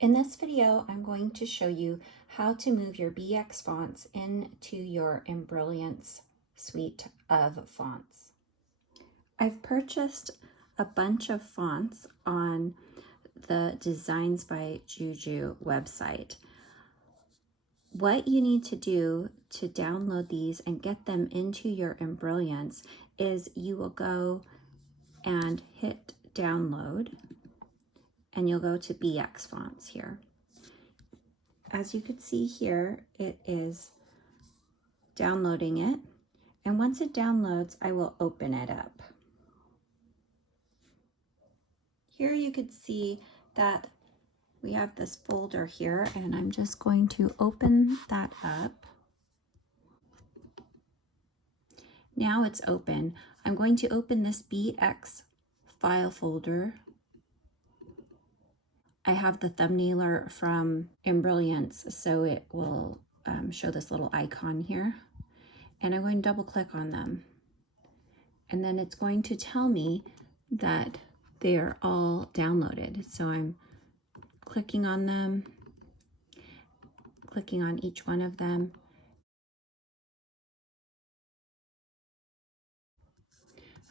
In this video, I'm going to show you how to move your BX fonts into your Embrilliance suite of fonts. I've purchased a bunch of fonts on the Designs by Juju website. What you need to do to download these and get them into your Embrilliance is you will go and hit download, and you'll go to BX fonts here. As you can see here, it is downloading it. And once it downloads, I will open it up. Here you could see that we have this folder here, and I'm just going to open that up. Now it's open. I'm going to open this BX file folder. I have the thumbnailer from Embrilliance, so it will show this little icon here. And I'm going to double click on them. And then it's going to tell me that they are all downloaded. So I'm clicking on them, clicking on each one of them.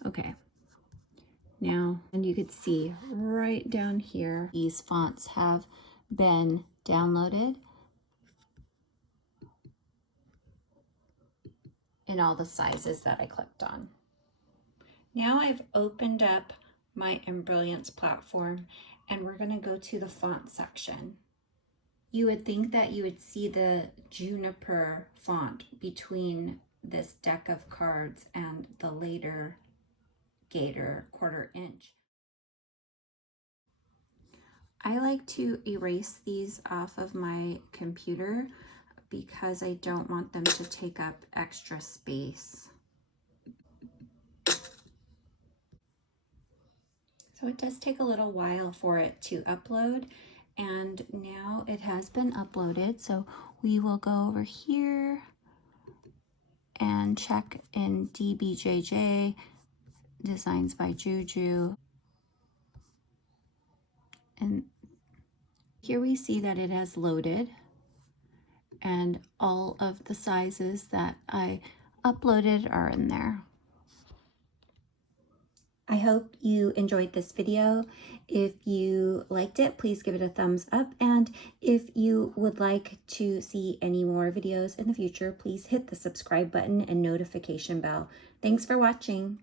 Okay. Now, and you could see right down here, these fonts have been downloaded in all the sizes that I clicked on. Now I've opened up my Embrilliance platform, and we're going to go to the font section. You would think that you would see the Juniper font between this deck of cards and the later Gator 1/4 inch. I like to erase these off of my computer because I don't want them to take up extra space. So it does take a little while for it to upload, and now it has been uploaded. So we will go over here and check in DBJJ, Designs by Juju. And here we see that it has loaded, and all of the sizes that I uploaded are in there. I hope you enjoyed this video. If you liked it, please give it a thumbs up. And if you would like to see any more videos in the future, please hit the subscribe button and notification bell. Thanks for watching.